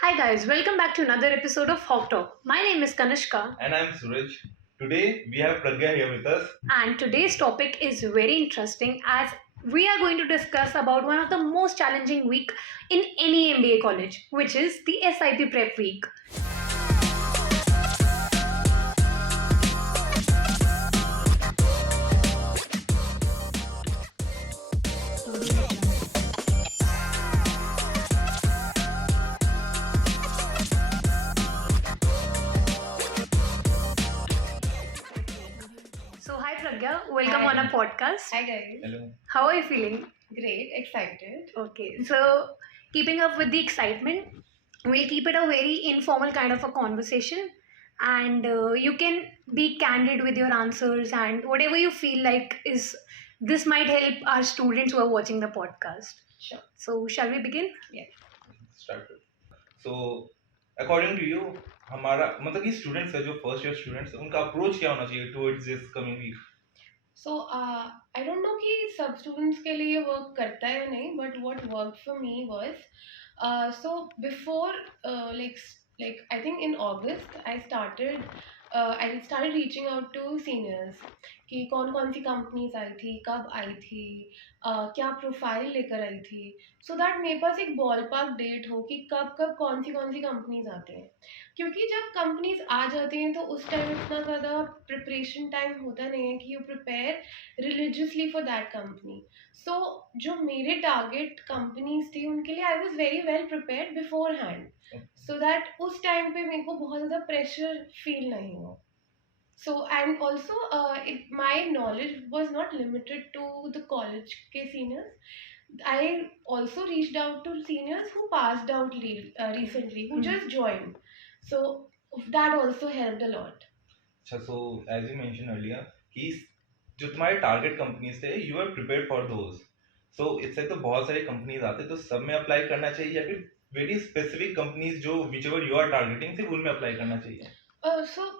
Hi guys, welcome back to another episode of Hawk Talk. My name is Kanishka And I'm Suraj. Today we have Pragya here with us. and today's topic is very interesting as we are going to discuss about one of the most challenging week in any MBA college, which is the SIP prep week. So hi Pragya, welcome Hi. on our podcast. Hi guys. Hello. How are you feeling? Great, excited. Okay, so keeping up with the excitement, we'll keep it a very informal kind of a conversation, and you can be candid with your answers and whatever you feel like is this might help our students who are watching the podcast. Sure. So, shall we begin? Yeah. Start. So, according to you, हमारा मतलब कि students है जो first year students उनका approach क्या होना चाहिए towards this coming week. So I don't know कि सब students के लिए work करता है या नहीं, but what worked for me was so before I think in August I started reaching out to seniors कि कौन कौन सी companies आई थी, कब आई थी, क्या प्रोफाइल लेकर आई थी, so that मेरे पास एक बॉल पार्क डेट हो कि कब कब कौन सी कंपनीज आते हैं. क्योंकि जब कंपनीज आ जाती हैं तो उस टाइम इतना ज़्यादा प्रिपरेशन टाइम होता नहीं है कि you prepare religiously for that company. So जो मेरे टारगेट कंपनीज थी उनके लिए I was very well prepared beforehand, so that उस टाइम पे मेरे को बहुत ज़्यादा प्रेशर फील नहीं हो. So and also my knowledge was not limited to the college के seniors. I also reached out to seniors who passed out recently, who just joined. So that also helped a lot. अच्छा, so as you mentioned earlier कि जो तुम्हारे target companies थे you are prepared for those. So इससे तो बहुत सारी companies आते हैं, तो सब में अप्लाई करना चाहिए या फिर वेरी स्पेसिफिक कंपनीज जो whichever you are targeting सिर्फ उनमें अप्लाई करना चाहिए? So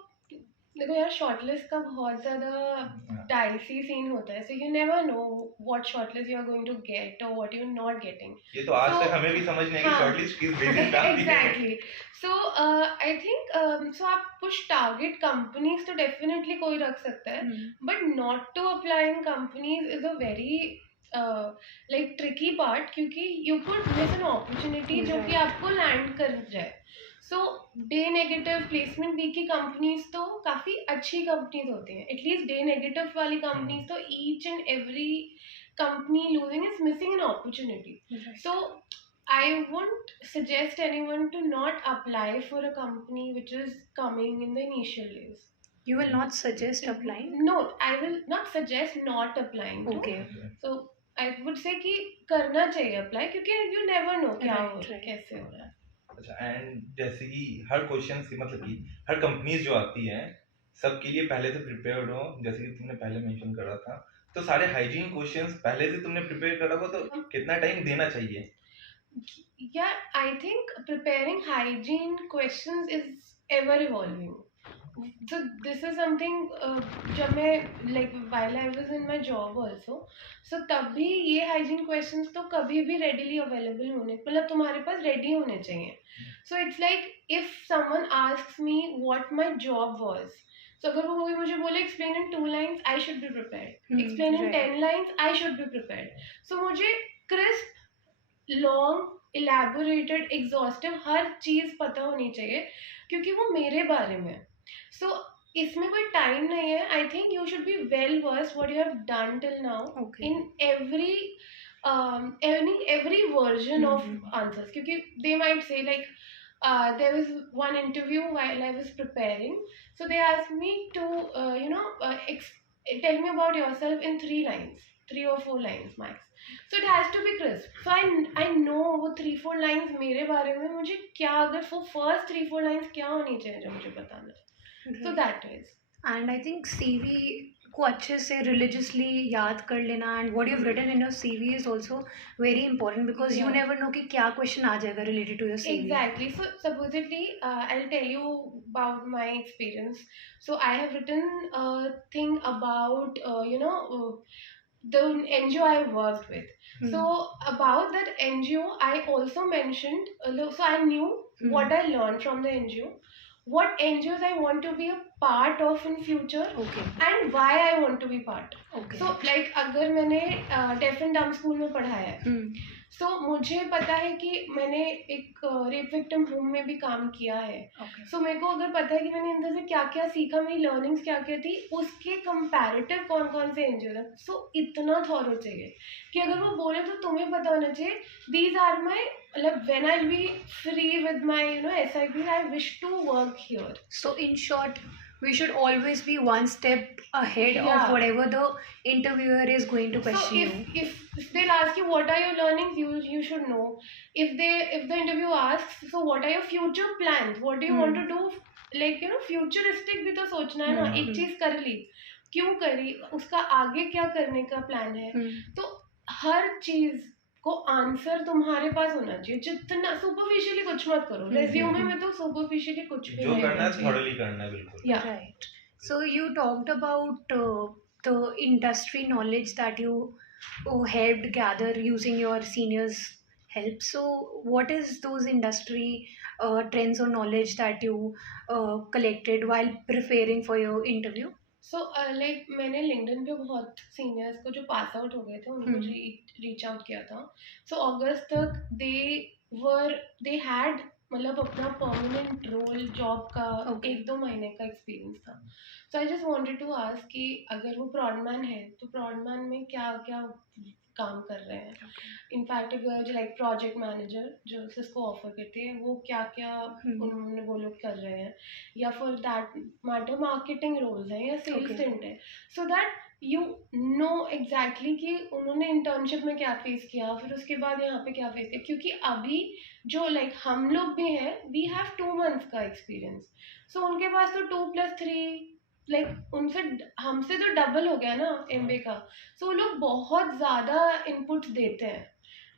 देखो यार, शॉर्टलिस्ट का बहुत ज़्यादा डाइसी सीन होता है, so you never know what shortlist you are going to get और what you are not getting. ये तो आज So, तक हमें भी समझ नहीं है कि हाँ. शॉर्टलिस्ट किस बेसिस पे आती है. Exactly. So I think so आप कुछ टारगेट कंपनीज तो डेफिनेटली कोई रख सकता है, but not to apply in companies is a very like tricky part, क्योंकि you could miss an opportunity जो कि आपको लैंड कर जाए. So day negative placement B की कंपनीज तो काफ़ी अच्छी कंपनीज होती हैं. एटलीस्ट डे नेगेटिव वाली कंपनीज तो each and every company losing is missing an opportunity. Right. So I won't suggest anyone to not apply for a company which is coming in the initial days. You will not suggest applying? No, I will not suggest not applying to. Okay. So I would say कि करना चाहिए apply, क्योंकि you never know क्या Right, हो रहा है, right. कैसे हो रहा है. अच्छा, एंड जैसे कि हर क्वेश्चन की मतलब कि हर कंपनीज जो आती हैं सबके लिए पहले से प्रिपेयर्ड हो, जैसे कि तुमने पहले मेंशन करा था, तो सारे हाइजीन क्वेश्चंस पहले से तुमने प्रिपेयर करा हो, तो कितना टाइम देना चाहिए? Yeah, I think preparing hygiene questions is ever evolving. So this is something जब मैं like while I was in my job also, so तब भी ये hygiene questions तो कभी भी readily available होने, मतलब तुम्हारे पास ready होने चाहिए. So it's like if someone asks me what my job was, so अगर वो मुझे बोले explain in 2 lines, I should be prepared. Explain in right. 10 lines, I should be prepared. So मुझे crisp, लॉन्ग, इलेबोरेटेड, एग्जॉस्टिव हर चीज़ पता होनी चाहिए, क्योंकि वो मेरे बारे में. सो इसमें कोई टाइम नहीं है. I think you should be well versed what you have done till now Okay. In every version of answers, क्योंकि they might say like there was one interview while I was preparing, so they asked me to tell me about yourself in 3 lines, 3 or 4 lines max. So it has to be crisp. So I know वो 3-4 lines मेरे बारे में मुझे क्या, अगर वो first 3-4 lines क्या होनी चाहिए जो मुझे बताना है. So that is. And I think CV को अच्छे से religiously याद कर लेना and what you've written in your CV is also very important because you Yeah. never know कि क्या question आ जाएगा related to your CV. Exactly. So supposedly, I'll tell you about my experience. So I have written a thing about the NGO I worked with. So about that NGO, I also mentioned. So I knew what I learned from the NGO, what NGOs I want to be a part of in future, Okay. and why I want to be part. Okay. So like अगर मैंने deaf and dumb school में पढ़ाया है, Hmm. so मुझे पता है कि मैंने एक रेप विक्टिम होम में भी काम किया है. Okay. सो मेरे को अगर पता है कि मैंने अंदर से क्या क्या सीखा, मेरी लर्निंग्स क्या क्या थी, उसके कंपैरेटिव कौन कौन से एनजीओ है, सो इतना थॉरो चाहिए कि अगर वो बोले तो तुम्हें पता होना चाहिए दीज आर माई, मतलब when I be free with my SIP, I wish to work here. So in short, we should always be one step ahead of Yeah. whatever the interviewer is going to So question you. if they'll ask you what are your learnings, you should know. If the interview asks, so what are your future plans, what do you want to do, like futuristic भी तो सोचना है ना. एक चीज कर ली, क्यों करी, उसका आगे क्या करने का प्लान है. तो हर चीज को आंसर तुम्हारे पास होना चाहिए. जितना सुपरफिशियली कुछ मत करो. रेज्यूमे में तो सुपरफिशियली कुछ भी जो नहीं करना है होना चाहिए. थॉरली करना है, बिल्कुल. Yeah. Right. So you talked about the industry knowledge that you helped gather using your seniors' help. So what is those industry trends or knowledge that you collected while preparing for your interview? So like मैंने LinkedIn पे बहुत seniors को जो pass out हो गए थे उनको reach out किया था. सो अगस्त तक दे हैड मतलब अपना परमानेंट रोल जॉब का Okay. 1-2 महीने का एक्सपीरियंस था. So I just wanted to ask कि अगर वो प्रॉडमैन है तो प्रॉडमैन में क्या क्या काम कर रहे हैं. इनफैक्ट जो लाइक प्रोजेक्ट मैनेजर जो सिस्को ऑफर करती है, वो क्या क्या उन्होंने वो लोग कर रहे हैं, या फिर दैट मैटर मार्केटिंग रोल्स हैं या सेल्स Okay. स्टिंट है. So that you know exactly कि उन्होंने इंटर्नशिप में क्या फेस किया, फिर उसके बाद यहाँ पे क्या फेस किया. क्योंकि अभी जो लाइक हम लोग भी हैं, वी हैव 2 months का एक्सपीरियंस. सो उनके पास तो 2+3, लाइक उनसे हमसे तो डबल हो गया ना MBA का. सो वो लोग बहुत ज़्यादा इनपुट्स देते हैं.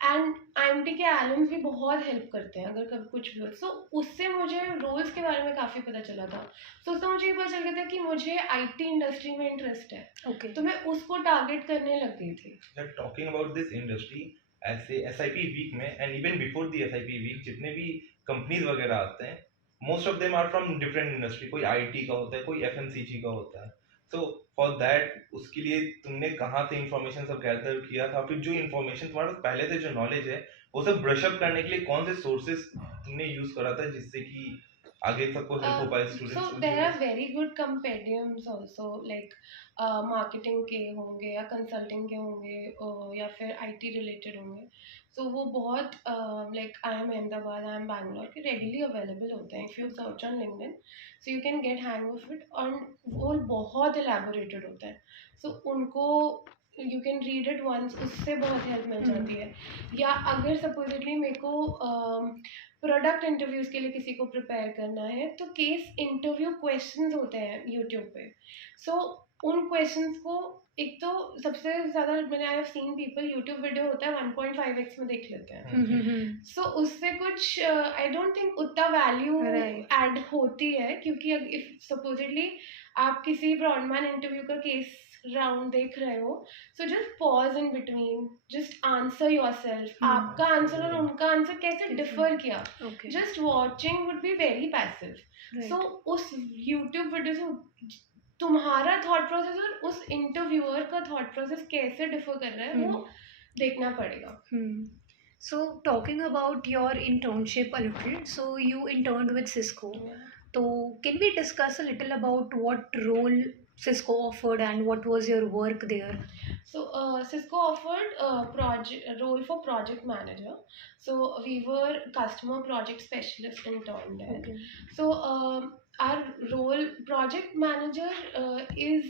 एंड IMT के एलम्स भी बहुत हेल्प करते हैं अगर कभी कुछ भी हो. सो उससे मुझे रोल्स के बारे में काफ़ी पता चला था. सो उससे मुझे ये पता चल गया था कि मुझे IT इंडस्ट्री में इंटरेस्ट है. Okay. तो मैं उसको टारगेट करने लग गई थी. टॉकिंग अबाउट दिस इंडस्ट्री, ऐसे SIP वीक में and even before the SIP week जितने भी कंपनीज वगैरह आते हैं, most of them are from different industry. कोई IT का होता है, कोई FMCG का होता है. सो फॉर दैट, उसके लिए तुमने कहाँ से इंफॉर्मेशन सब गैदर किया था, फिर जो इंफॉर्मेशन तुम्हारे पास पहले से जो नॉलेज है वो सब ब्रश अप करने के लिए कौन से सोर्सेज तुमने यूज करा था जिससे कि आगे सबको हेल्प हो पाए So students there are very good compendiums also, like marketing के होंगे या consulting के होंगे या फिर IT related होंगे. So वो बहुत like I am Ahmedabad, I am Bangalore के readily available होते हैं. If you search on LinkedIn, so you can get hang of it. और वो बहुत elaborated होता है. So उनको you can read it once, उससे बहुत हेल्प मिल जाती है. या अगर सपोजिटली मेरे को प्रोडक्ट इंटरव्यूज़ के लिए किसी को प्रिपेयर करना है, तो केस इंटरव्यू क्वेश्चंस होते हैं यूट्यूब पे. सो उन क्वेश्चंस को एक तो सबसे ज़्यादा मैंने I have seen people YouTube video होता है 1.5x में देख लेते हैं. सो उससे कुछ आई डोंट थिंक उतना वैल्यू Right. ऐड होती है. क्योंकि इफ सपोजिटली आप किसी ब्रॉडमैन इंटरव्यू का केस राउंड देख रहे हो, so just pause in between, just answer yourself. आपका आंसर और उनका आंसर कैसे डिफर किया, Okay. Just watching would be very passive. Right. सो उस यूट्यूब वीडियो से तुम्हारा थॉट प्रोसेस और उस इंटरव्यूअर का थॉट प्रोसेस कैसे डिफर कर रहा है वो देखना पड़ेगा. So talking about your internship a little, so you interned with Cisco. So can we discuss a little about what role Cisco offered and what was your work there? So Cisco offered a role for project manager. So we were customer project specialist intern there. Okay. So our role, project manager, is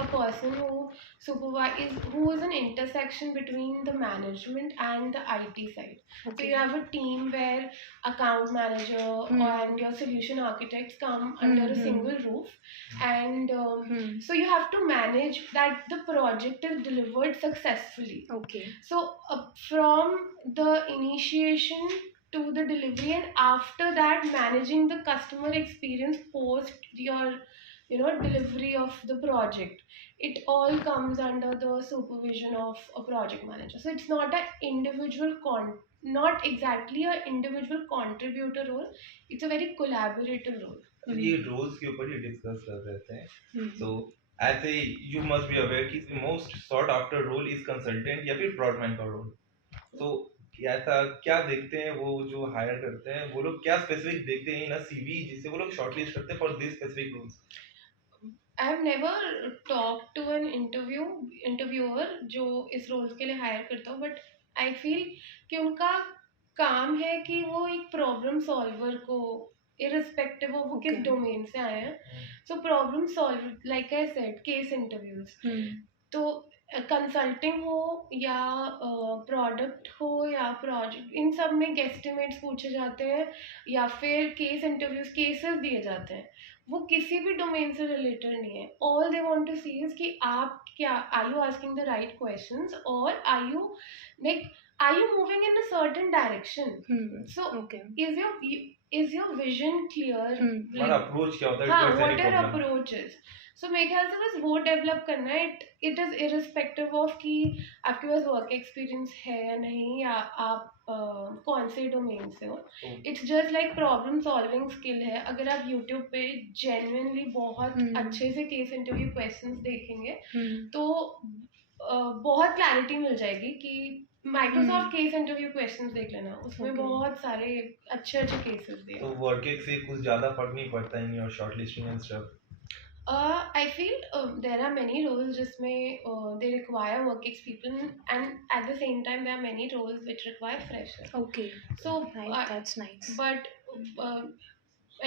a person who is an intersection between the management and the IT side. So Okay. you have a team where account manager and your solution architects come under a single roof, and so you have to manage that the project is delivered successfully. Okay. So from the initiation to the delivery, and after that managing the customer experience post your delivery of the project, it all comes under the supervision of a project manager. So it's not an individual not exactly a individual contributor role, it's a very collaborative role. तो ये roles के ऊपर ही discuss कर रहे थे. Hmm. So as a you must be aware कि most sought after role is consultant या फिर broadman का role. So ऐसा क्या देखते हैं वो जो हायर करते हैं, वो लोग क्या स्पेसिफिक देखते हैं इन अ सीवी जिससे वो लोग शॉर्टलिस्ट करते हैं for this specific roles? I have never talked to an interviewer जो इस रोल्स के लिए हायर करता हूँ, बट आई फील कि उनका काम है कि वो एक प्रॉब्लम सॉल्वर को, इररिस्पेक्टिव ऑफ वो किस Okay. डोमेन से आए हैं, so problem solve, like I said, case interviews. Hmm. तो कंसल्टिंग हो या प्रोडक्ट हो या प्रोजेक्ट, इन सब में गेस्टिमेट्स पूछे जाते हैं या फिर केस इंटरव्यूज, केसेस दिए जाते हैं. वो किसी भी डोमेन से रिलेटेड नहीं है. All they want to see is कि आप क्या, are you asking the right questions और are you moving in a certain direction. Hmm. सो Okay. is your vision clear? Hmm. हमारा अप्रोच क्या होता है हाँ, towards any what your problem? approach is. So मेरे ख्याल से बस वो डेवलप करना है. इट इज इररिस्पेक्टिव ऑफ कि आपके पास वर्क एक्सपीरियंस है या नहीं, या आप कौन से डोमेन से हो. तो it's just like problem solving skill है. अगर आप यूट्यूब पे जेन्युइनली बहुत अच्छे से केस इंटरव्यू क्वेश्चंस देखेंगे Hmm. तो बहुत क्लैरिटी मिल जाएगी कि माइक्रोसॉफ्ट केस इंटरव्यू क्वेश्चंस देख लेना, उसमें Okay. बहुत सारे अच्छे अच्छे केसेस दिए. तो वर्क एक्स से कुछ ज्यादा फर्क नहीं पड़ता in your shortlisting and stuff? I feel there are many roles जिसमें they require work experience, and at the same time there are many roles which require fresher. Okay. So Right. That's nice. but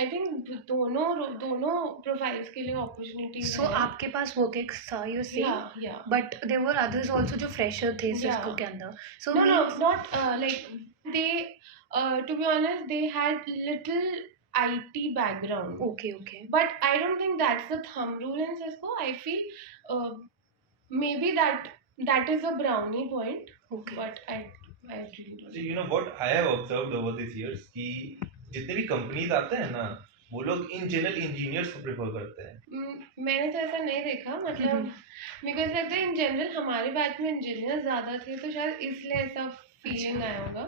I think दोनों profiles के लिए opportunities So हैं. आपके पास WorkX था, you say? Yeah. But there were others also जो fresher थे Cisco Yeah. के अंदर. So No, means- not like they. To be honest, they had little IT background. Okay. But I don't think that's the thumb rule in Cisco. I feel maybe that is a brownie point, Okay. but I really don't. So you know what I have observed over these years कि जितने भी companies आते हैं ना, वो लोग in general engineers को prefer करते हैं. मैंने तो ऐसा नहीं देखा, मतलब मेरे को ऐसा लगता है इन जनरल हमारे बैच में इंजीनियर ज़्यादा थे तो शायद इसलिए ऐसा फीलिंग आया होगा.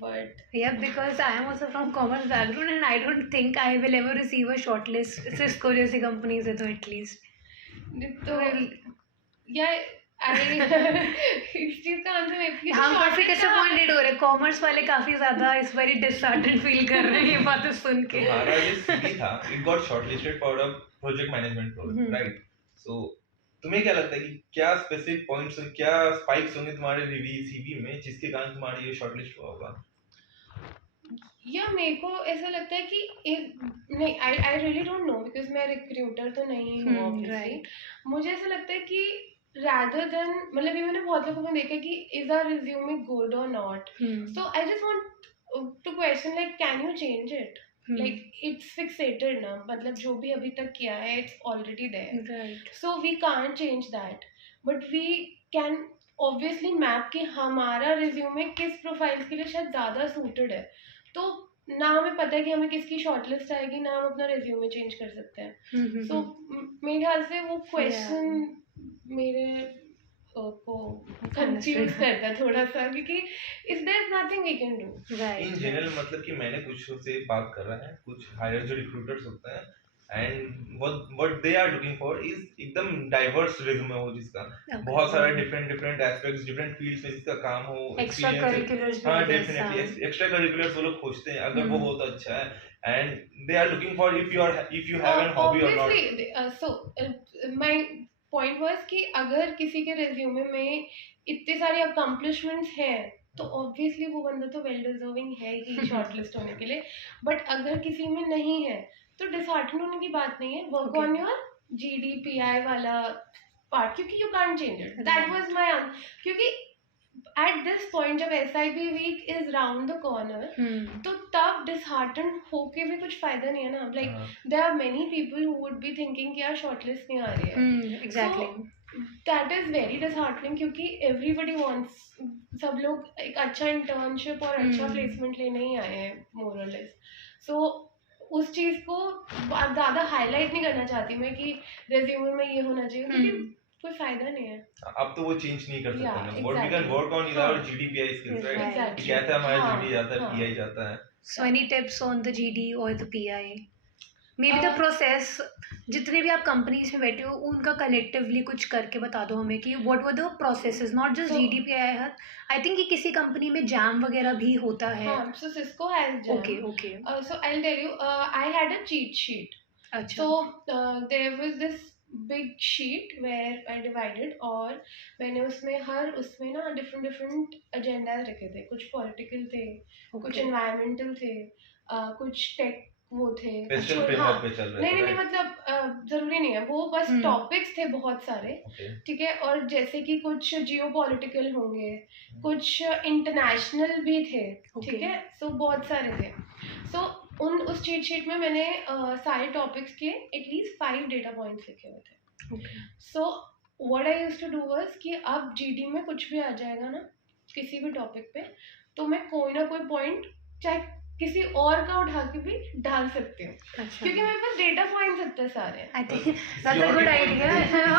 But Yeah, because I am also from commerce background and I don't think I will ever receive a shortlist Cisco जैसी company से तो at least. तो या इस चीज़ का आंसर है. हम काफी disappointed हो रहे हैं. कॉमर्स वाले काफी ज्यादा इस बारी disheartened फील कर रहे हैं ये बातें सुन के. तुम्हारा जो सीवी था, it got shortlisted for a project management role, right? So तुम्हें क्या लगता है कि क्या स्पेसिफिक पॉइंट्स, क्या स्पाइक्स होंगे तुम्हारे रिव्यू सीवी में जिसके कारण तुम्हारा ये शॉर्टलिस्ट हुआ होगा? या मेरे को ऐसा लगता है कि नहीं, I really don't know because मैं रिक्रूटर तो नहीं हूँ obviously. Right. मुझे ऐसा लगता है कि rather than, मतलब ये मैंने बहुत लोगों को देखा कि is our resume good or not. So I just want to question like can you change it? Like it's fixated ना, मतलब जो भी अभी तक किया है it's already there. Right. So we can't change that, but we can obviously map कि हमारा रिज्यूमे किस प्रोफाइल के लिए शायद ज़्यादा सूटेड है. तो ना हमें पता है कि हमें किसकी शॉर्टलिस्ट आएगी, ना हम अपना रिज्यूमे चेंज कर सकते हैं. सो मेरे ख्याल से वो क्वेश्चन मेरे को कंफ्यूज करता है थोड़ा सा, क्योंकि if there is nothing we can do. In general मतलब कि मैंने कुछ से बात कर रहा है, कुछ हायर जो रिक्रूटर्स होते हैं, and what they are looking for is एकदम डाइवर्स रिज्यूमे हो जिसका बहुत सारा डिफरेंट एस्पेक्ट्स, डिफरेंट फील्ड्स में जिसका काम हो, एक्स्ट्रा करिकुलर्स. हाँ डेफिनेटली एक्स्ट्रा करिकुलर्स वो लोग खोजते हैं अगर वो हो तो अच्छा है. And they are looking for if you have an hobby और not. So my point was कि अगर किसी के रिज्यूमे में इतने सारे अकम्प्लिशमेंट्स हैं तो ऑब्वियसली वो बंदा तो वेल डिजर्विंग है ही शॉर्टलिस्ट होने के लिए. बट अगर किसी में नहीं है तो डिसहार्टन होने की बात नहीं है. वर्क ऑन योर GDPI वाला पार्ट, क्योंकि you can't change it. That was my answer. क्योंकि एट दिस पॉइंट जब SIP week is round the corner तो तब डिसहार्टन होके भी कुछ फायदा नहीं है ना. Like there are many people who would be thinking कि यार शॉर्टलिस्ट नहीं आ रही है. Exactly. That is very disheartening, क्योंकि एवरीबडी वांट्स, सब लोग एक अच्छा इंटर्नशिप और अच्छा प्लेसमेंट लेने ही आए हैं मोर और लेस. सो उस चीज़ को ज़्यादा हाईलाइट नहीं करना चाहती मैं कि रेज्यूमे में ये होना चाहिए, क्योंकि कोई फायदा नहीं है. अब तो वो चेंज नहीं कर सकते Yeah, हम. What we can exactly. work on is हाँ. our GDPI skills, right? Exactly. कि कैसे हमारा हाँ, GD जाता है, हाँ. PI जाता है. So any tips on the GD or the PI? Maybe the Uh, process. जितने भी आप कंपनीज में बैठे हो उनका कलेक्टिवली कुछ करके बता दो हमें कि what were the processes, not just So- GD PI है. I think कि किसी कंपनी में जैम वगैरह भी होता है. हाँ, so Cisco has Jam. Okay, okay. So I'll tell you, I had a cheat sheet. अच्छा. So there was this big sheet where I divided और मैंने उसमें ना different agendas रखे थे. कुछ political थे, कुछ Okay. environmental थे, कुछ tech वो थे. Special हाँ, framework पे चल रहे नहीं थे, नहीं right? मतलब जरूरी नहीं है, वो बस टॉपिक्स थे बहुत सारे. Okay. ठीक है. और जैसे कि कुछ जियो पॉलिटिकल होंगे, कुछ इंटरनेशनल भी थे. ठीक Okay. है. सो बहुत सारे थे. सो उस चीट शीट में मैंने सारे टॉपिक्स के एटलीस्ट 5 डेटा पॉइंट्स लिखे हुए थे. Okay. So what I used to do was कि अब जीडी में कुछ भी आ जाएगा ना किसी भी टॉपिक पे, तो मैं कोई ना कोई पॉइंट चाहे किसी और का उठा के भी डाल सकती हूँ, अच्छा. क्योंकि मेरे पास डेटा पॉइंट्स इतने सारे हैं. I think that's a good idea.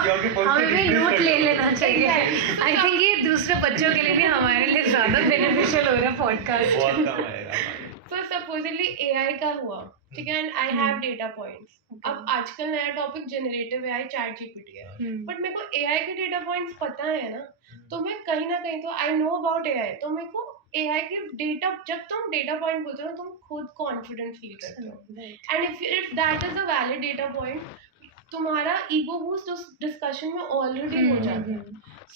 क्योंकि point हमें भी increase नोट कर ले दो. लेना चाहिए. Exactly. I think ये दूसरे बच्चों के लिए भी हमारे लिए ज़्यादा बेनिफिशियल हो रहा है पॉडकास्ट. बहुत कम आएगा. सो सपोजली एआई का हुआ. ठीक है. And I have data points. अब आजकल नया topic generative AI chat GPT है. बट मेरे को एआई के डेटा पॉइंट्स पता है ना, तो मैं कहीं ना कहीं तो आई नो अबाउट एआई, तो मेरे को एआई के डेटा, जब तुम डेटा पॉइंट बोलते हो तुम खुद कॉन्फिडेंट फील करते हो. And if that is a valid data point, तुम्हारा ईगो बूस्ट उस डिस्कशन में ऑलरेडी हो जाता है.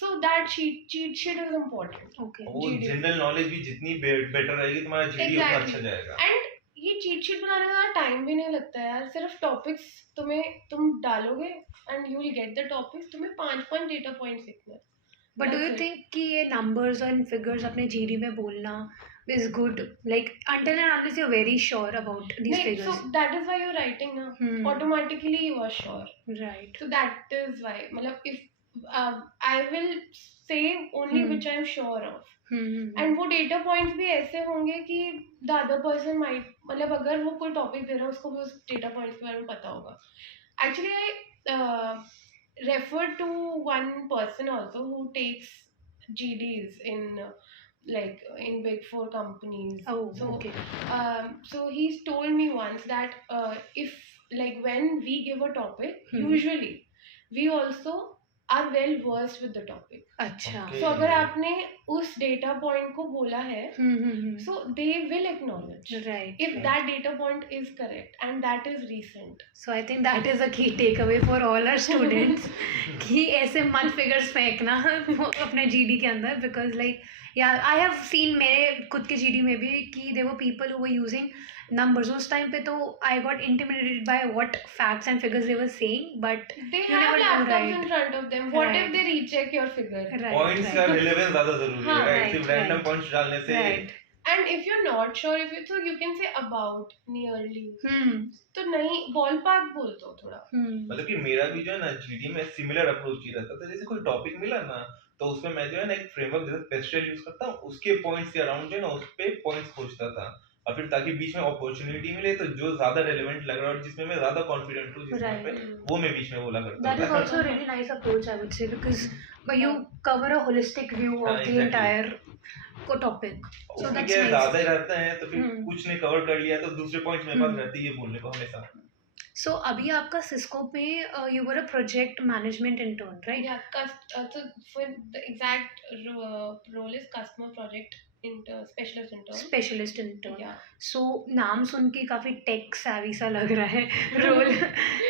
So that cheat sheet is important. Okay. वो जनरल नॉलेज भी जितनी बेटर रहेगी तुम्हारा जीडी उतना Exactly. अच्छा जाएगा. एंड ये चीट शीट बनाने का टाइम भी नहीं लगता यार. सिर्फ टॉपिक्स तुम डालोगे and you will get the topics. तुम्हें 5 डेटा पॉइंट्स लिखने हैं. But do you That's it. think कि ये numbers and figures अपने GD में बोलना is good? Like until and unless you're very sure about these नहीं, figures. so that is why you're writing ना. Automatically you are sure. Right. So that is why. मतलब if I will say only which I am sure of. And वो data points भी ऐसे होंगे कि the other person might, मतलब अगर वो कोई टॉपिक दे रहा है उसको भी उस डेटा पॉइंट्स के बारे में पता होगा. Actually I refer to one person also who takes GDs in big four companies. Oh, so okay. so he's told me once that if like when we give a topic, usually we also are well versed with the topic. अच्छा. Okay. So अगर आपने उस data point को बोला है, so they will acknowledge Right. if that data point is correct and that is recent. So I think that is a key takeaway for all our students कि ऐसे मत figures फेंकना अपने GD के अंदर, because like yeah, I have seen मेरे खुद के GD में भी कि there were people who were using numbers. उस टाइम पे तो I got intimidated by what facts and figures they were saying, but They you have never know, laptops right? in front of them. What Right. if they recheck your figure? Right. Points का Right. Relevance ज्यादा जरूरी है, हाँ, right? right, सिर्फ random right. Points डालने से Right. And if you're not sure, so you can say about, nearly. तो नहीं, ballpark बोल दो थोड़ा. मतलब कि मेरा भी जो है ना जीडी में सिमिलर अप्रोच ही रहता था. जैसे कोई टॉपिक मिला ना तो उसमें मैं जो है ना एक फ्रेमवर्क जैसे पेस्टल यूज करता हूँ, उसके पॉइंट्स के अराउंड जो है ना उस पे पॉइंट्स खोजता था, और फिर ताकि बीच में अपॉर्चुनिटी मिले तो जो ज्यादा रेलेवेंट लग रहा है और जिसमें मैं ज्यादा कॉन्फिडेंट हूँ जिस Right. पे, वो मैं बीच में बोला करता That is था. also a really nice approach, I would say, because you cover a holistic view of हाँ, the exactly. entire topic. So उसमें that's क्या nice. ज्यादा ही रहता है तो फिर हम्म. कुछ ने कवर कर लिया तो दूसरे पॉइंट्स मेरे पास रहती है बोलने को हमेशा. So अभी आपका सिस्को में you were a project management intern, right? Yeah, so for the exact role is customer project specialist intern. Specialist intern. Yeah. So नाम सुन के काफी टेक savvy सा लग रहा है रोल.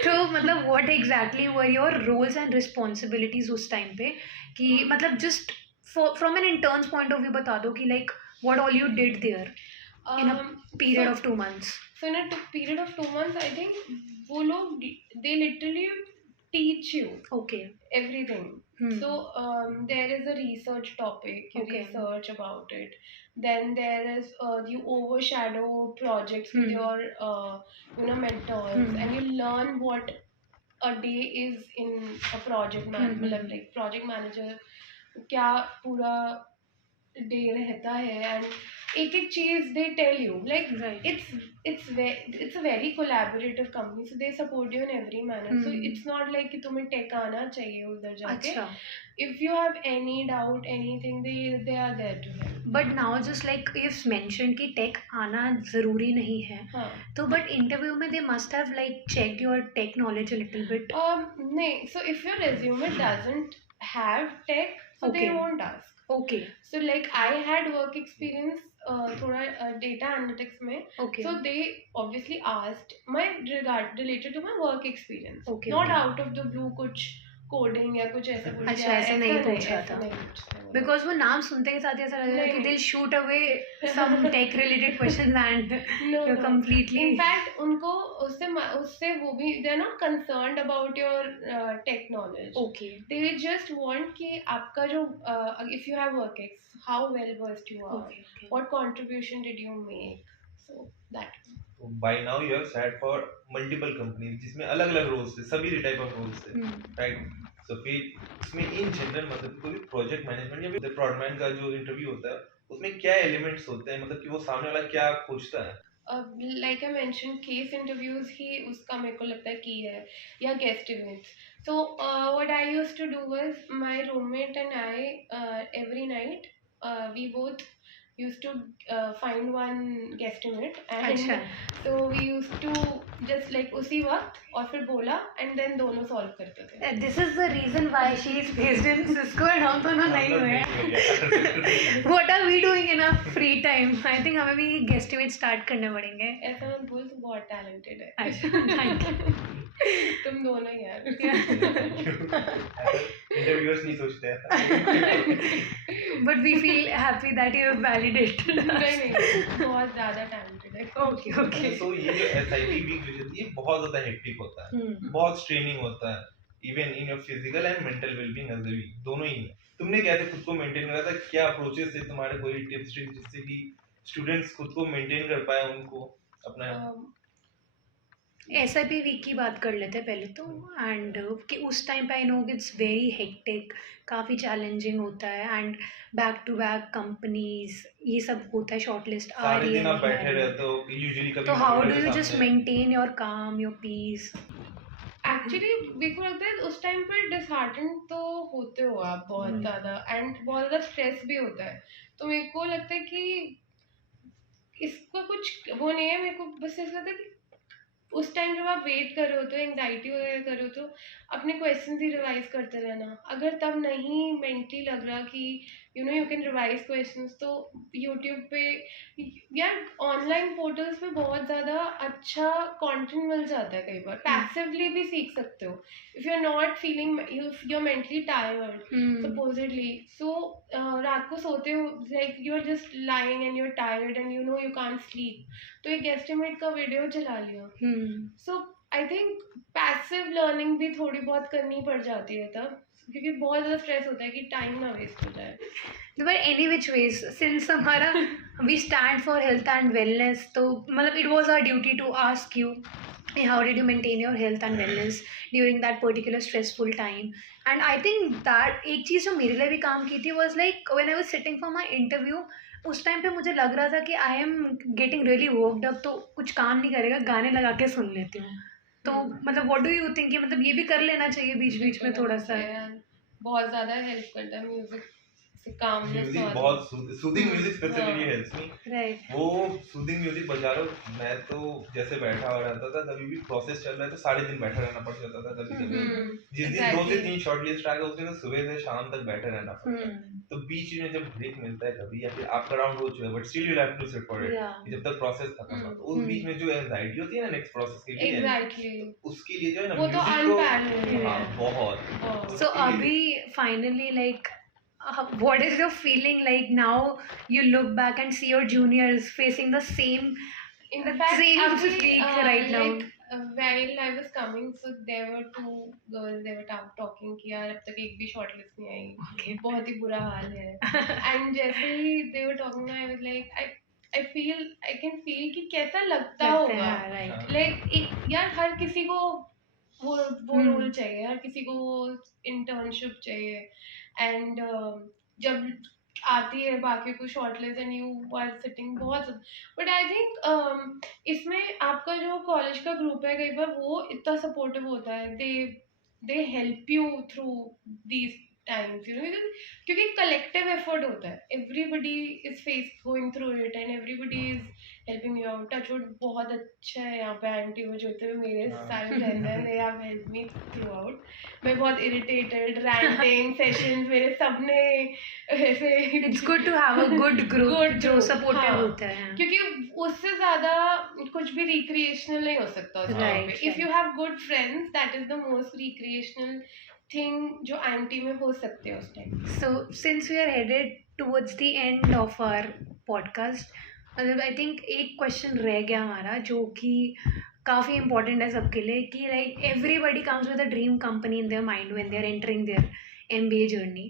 तो मतलब what exactly were your roles and responsibilities उस टाइम पे, कि मतलब just from an intern's point of view बता दो कि like what all you did there in a period of 2 months. So in a period of 2 months, I think वो लोग they literally teach you Okay. everything. So there is a research topic, you Okay. research about it. Then there is you overshadow projects with your mentors, and you learn what a day is in a project मतलब like project manager क्या पूरा day रहता है, and एक एक चीज they tell you like Right. it's a very collaborative company, so they support you in every manner. So Hmm. it's not like कि तुम्हें tech आना चाहिए उधर जाके. अच्छा. If you have any doubt anything, they are there to help. But now just like if mention कि tech आना ज़रूरी नहीं है, हाँ. तो बट इंटरव्यू में they must have like check your tech knowledge a little bit. नहीं, so if your resume doesn't have tech, so they Okay. won't ask. Okay. So like I had work experience थोड़ा data analytics में. Okay. So they obviously asked my related to my work experience. Okay, Not okay. out of the blue कुछ coding या कुछ ऐसा पूछ अच्छा, लिया, ऐसा नहीं पूछा ऐसा था. नहीं पूछा. बिकॉज वो नाम सुनते के साथ ही ऐसा लगेगा कि नहीं. They'll shoot away some tech related questions and No, you no. Completely. In fact उनको उससे वो भी they are not concerned about your tech knowledge. Okay. They just want कि आपका जो if you have work ex, how well versed you are, okay. Okay. what contribution did you make, so that. by now you have sat for multiple companies जिसमें अलग अलग roles थे, सभी type of roles थे, right. सो फिर इसमें इन general मतलब कोई प्रोजेक्ट मैनेजमेंट या फिर प्रोडमैन का जो इंटरव्यू होता है उसमें क्या एलिमेंट्स होते हैं, मतलब कि वो सामने वाला क्या पूछता है. Like I mentioned, case interviews ही उसका मेरे को लगता है की है, या guest events. So what I used to do was my roommate and I every night we both used to find one guesstimate and अच्छा. so we used to just like उसी वक्त और फिर बोला and then दोनों solve करते थे. This is the reason why she is based in Cisco and हम दोनों नहीं हुए हैं. What are we doing in our free time? I think हमें भी गेस्टिमेट स्टार्ट करने पड़ेंगे. ऐसा मत बोल, तू बहुत talented है. अच्छा, थैंक यू. तुम दोनों यार. इंटरव्यूअर्स नहीं सोचते हैं. But we feel happy that you have validated. नहीं बहुत ज़्यादा talented है. ओके. ओके. तो ये जो एसआईपी वीक जो होती है बहुत ज्यादा हेक्टिक होता है, बहुत स्ट्रेनिंग होता है, even in your physical and mental wellbeing as week दोनों ही. तुमने कैसे खुद को मेंटेन करा था, क्या अप्रोचेस थे तुम्हारे, कोई टिप्स ट्रिक्स जिससे कि स्टूडेंट्स खुद को मेंटेन कर पाए उनको अपना. एसआईपी वीक की बात कर लेते हैं पहले तो. एंड कि उस टाइम पे I know it's very hectic, काफ़ी चैलेंजिंग होता है. And back to back companies ये सब होता है, शॉर्ट लिस्ट आ सारे रही दिन आप बैठे है. रहते हो यूजुअली, कभी तो हाउ डू कंप्यूटर यू के जस्ट सामने. मेंटेन योर काम, योर पीस? एक्चुअली मेरे को लगता है उस टाइम पर डिसहार्टन तो होते हो आप बहुत ज़्यादा, एंड बहुत ज़्यादा स्ट्रेस भी होता है. तो मेरे को लगता है कि इसको कुछ वो नहीं है, मेरे को बस ऐसा लगता है कि उस टाइम जब आप वेट कर रहे हो तो एंग्जाइटी वगैरह कर रहे हो तो अपने क्वेश्चंस ही रिवाइज करते रहना. अगर तब नहीं मेंटली लग रहा कि you know you can revise questions, तो यूट्यूब पे यार ऑनलाइन पोर्टल्स पे बहुत ज़्यादा अच्छा कंटेंट मिल जाता है. कई बार पैसिवली भी सीख सकते हो if you are not feeling you are mentally tired supposedly. So रात को सोते हो like you are just lying and you're tired and you know you can't sleep, तो एक guesstimate का वीडियो चला लिया. So I think passive learning भी थोड़ी बहुत करनी पड़ जाती है तब, क्योंकि बहुत ज़्यादा स्ट्रेस होता है कि टाइम ना वेस्ट हो जाए. But any which ways since हमारा we stand for health and wellness, तो मतलब it was our duty to ask you how did you maintain your health and wellness during that particular stressful time. And I think that एक चीज़ जो मेरे लिए भी काम की थी was like when I was sitting for my interview, उस टाइम पे मुझे लग रहा था कि I am getting really worked up, तो कुछ काम नहीं करेगा, गाने लगा के सुन लेती हूँ. तो मतलब व्हाट डू यू थिंक, मतलब ये भी कर लेना चाहिए बीच बीच में थोड़ा सा? बहुत ज़्यादा हेल्प करता है म्यूजिक से calmness. म्यूजिक बहुत soothing music specifically helps me. Right. वो सूदिंग म्यूजिक बजा लो, मैं तो जैसे बैठा हुआ रहता था, कभी भी प्रोसेस चल रहा है तो सारे दिन बैठा रहना पड़ जाता था. कभी कभी जिस दिन 2 से 3 शॉर्ट लिस्ट आ गए उस दिन तो सुबह से शाम तक बैठे रहना पड़ता है. तो बीच में जब ब्रेक मिलता है कभी, या फिर आपका राउंड हो चुका है but still you have to sit for it, जब तक प्रोसेस खत्म ना, तो उस बीच में जो एंजाइटी होती है ना नेक्स्ट प्रोसेस के लिए, एग्जैक्टली उसके लिए जो है ना वो तो म्यूजिक unparalleled है. हाँ बहुत. So अभी finally like what is your feeling like now you look back and see your juniors facing the same In fact, same अभी, streak right now? like, while I was coming, so there were 2 girls, they were talking कि यार अब तक एक भी short list नहीं आई. Okay. बहुत ही बुरा हाल है. And जैसे ही they were talking, I was like, I can feel कि कैसा लगता होगा. right. Like यार हर किसी को वो रोल चाहिए, हर किसी को वो इंटर्नशिप चाहिए. एंड जब आती है बाकी को shortlist and you are sitting बहुत. बट आई थिंक इसमें आपका जो कॉलेज का ग्रुप है कई बार वो इतना सपोर्टिव होता है. They help you through these times, you know, क्योंकि कलेक्टिव एफर्ट होता है. Everybody is face going through it and everybody is helping you out. Touchwood बहुत अच्छा है यहाँ पे आंटी वो जो थे मेरे सारे फ्रेंड्स हैं, they have help me throughout. मैं बहुत इरिटेटेड रैंटिंग सेशंस मेरे सबने ऐसे. It's good to have a good group Good जो group, सपोर्टिव हाँ. होता है. क्योंकि उससे ज्यादा कुछ भी रिक्रिएशनल नहीं हो सकता उस टाइम Right, पे. If right. You have good friends that is the most recreational thing जो आईएमटी में हो सकते हैं उस time. So, since we are headed towards the end of our podcast, मतलब आई थिंक एक क्वेश्चन रह गया हमारा जो कि काफ़ी इंपॉर्टेंट है सबके लिए कि like everybody comes with a dream company in their mind when they are entering their MBA journey,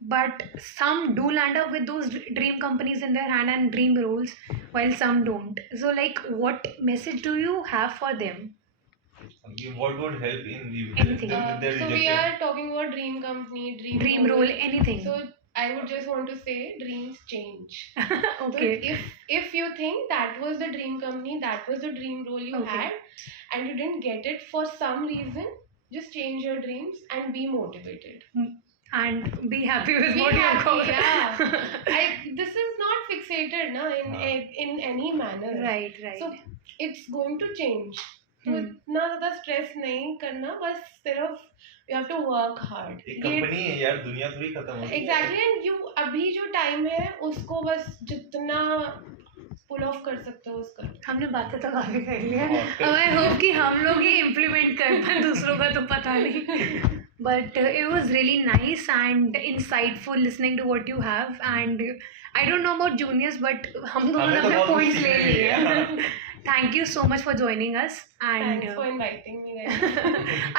but some do land up with those dream companies in their hand and dream roles while some don't. So like what message do you have for them? What would help in the Anything. with their So we rejection? are talking about dream company, Dream role, anything. So I would just want to say dreams change. Okay. So if you think that was the dream company, that was the dream role you Okay. had, and you didn't get it for some reason, just change your dreams and be motivated. And be happy with Be what you happy, got. yeah. This is not fixated na in any manner. Right, right. So it's going to change. तो इतना ज़्यादा stress नहीं करना, बस सिर्फ you have to work hard. एक company है यार, दुनिया थोड़ी खत्म हो गई है. Exactly, and you अभी जो टाइम है उसको बस जितना पुल ऑफ कर सकते हो उसका. हमने बातें तो काफी कर ली है. और अब आई होप कि हम लोग ही इम्प्लीमेंट कर पाए, दूसरों का तो पता नहीं. But it was really nice and insightful listening to what you have, and I don't know about juniors, but हम दोनों ने हमें तो अपने बहुत points खुशी ले मिली लिए है. हैं. Thank you so much for joining us, and Thanks for inviting me guys.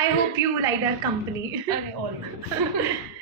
I hope you liked our company. अरे always.